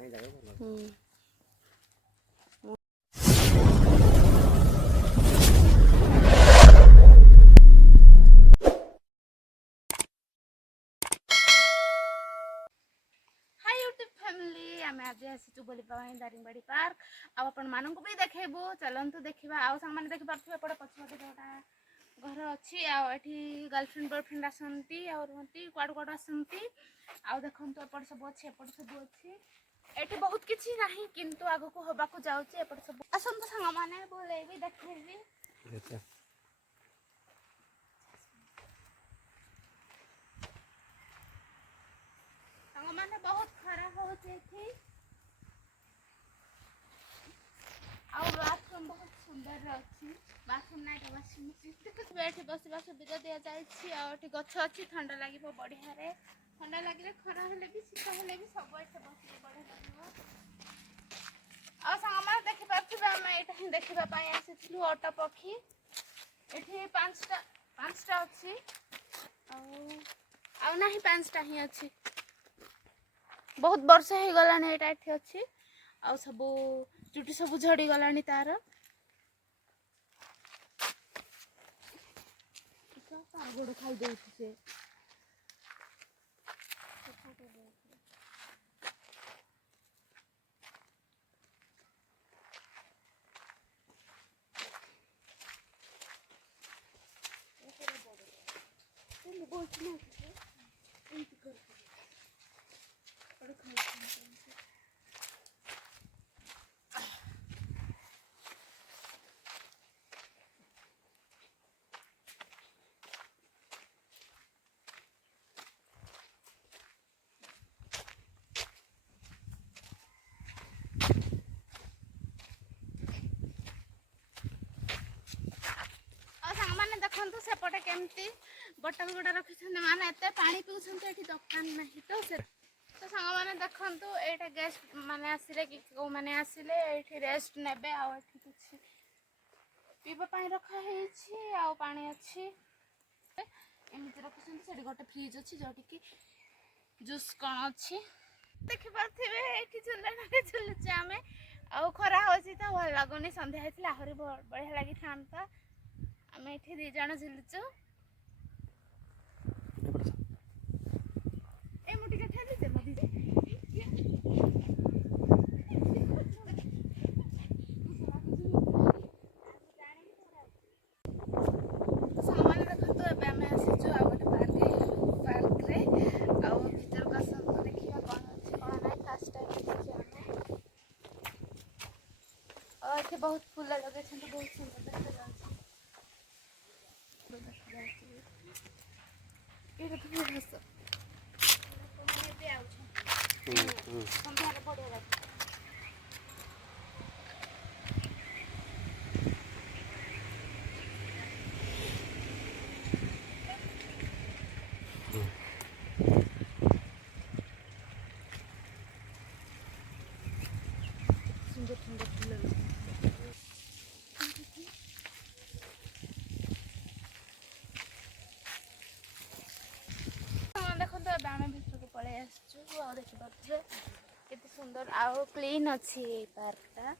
आम आज आसी बुलवा दारिंगबाड़ी पार्क आपण मानक भी देखबू चलतु देखा आउ सांग देखी पारे एपटे पछपटे जोटा घर अच्छी आठी गर्लफ्रेंड बॉयफ्रेंड आसती रुहती कुआड़ कुआड़ आसती आउ देखु एपट सब अच्छे एपट सब अच्छी एटी बहुत किसी ना किंतु आग को हवा को जाऊँगी एपट सब आसतु सांग मैंने बुलेबी देखेबी मैंने बहुत खराब होती बाथरूम बहुत सुंदर अच्छी बाथरूम ना वाशिंग मशीन बसवा सुविधा दि जाए गछ अच्छी ठंडा लगे बढ़िया ठंडा लगे खरा हेले भी शीत हेले भी सब बस बढ़िया लगे आगे देखिपे आम ये देखा आसी अटो पक्षी ये पांचटा अच्छी ना 5टा ही अच्छी बहुत वर्ष हो गलानी यहाँ ये अच्छी आ सब चुटी सब झड़ी गलानी तार गोड़ खाई दे देखो सेपटे केमती बोतल गुड़ा रखी माने एत पानी पीछे ये दुकान ना तो सांग मैंने देखु ये गेस्ट माने आसिले कि मैंने आसिले ये रेस्ट ने कि पीवा रखाई पानी अच्छी एमती रखी गोटे फ्रिज अच्छी जोटि कि जूस कौन अच्छी देखिपे ये झुलुचे आम आ खरा हो तो भल लगुनि सन्ध्या होती आहरी बढ़िया लगी था आम ये 2 जन झुलुचु बहुत फूल लगे बहुत सुंदर पलि आसचु देखिए केते सुंदर आउ क्लीन अच्छी पार्क टा।